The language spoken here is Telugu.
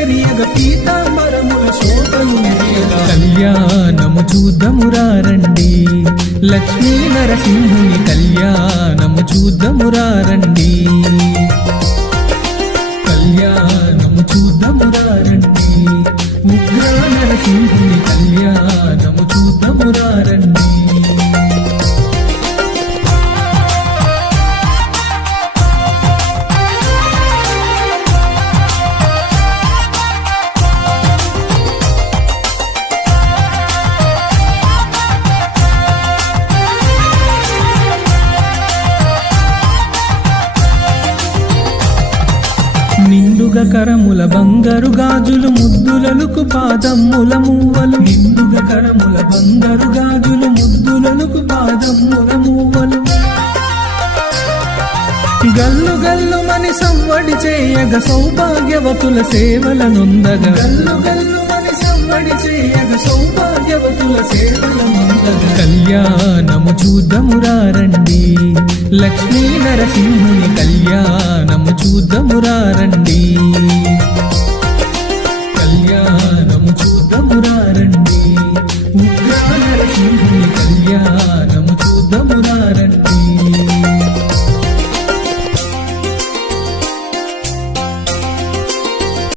మెరియగ పీతాంబరముల శోభలు మెరియగ కళ్యాణము చూద్దామురా రండి లక్ష్మీ నరసింహుని కళ్యాణము చూద్దామురా రండి కళ్యాణము చూద్దామురా రండి ఉగ్ర నరసింహుని కళ్యాణము చూద్దామురా రండి నిండుగా కరముల బంగారు గాజులు ముద్దులలకు పాదమ్ముల మూవలు నిండుగా కరముల బంగారు గాజులు ముద్దులలకు పాదమ్ముల మూవలు గల్లు గల్లు మని సంవడి చేయగ సౌభాగ్యవతుల సేవల నొందగ గల్లు గల్లు మని సంవడి చేయగ సౌభాగ్యవతుల సేవల నొందగ కళ్యాణము చూద్దామురా రండి లక్ష్మీ నరసింహుని కళ్యాణము చూద్దామురా రండి కళ్యాణము చూద్దామురా రండి ఉగ్ర నరసింహుని కళ్యాణము చూద్దామురా రండి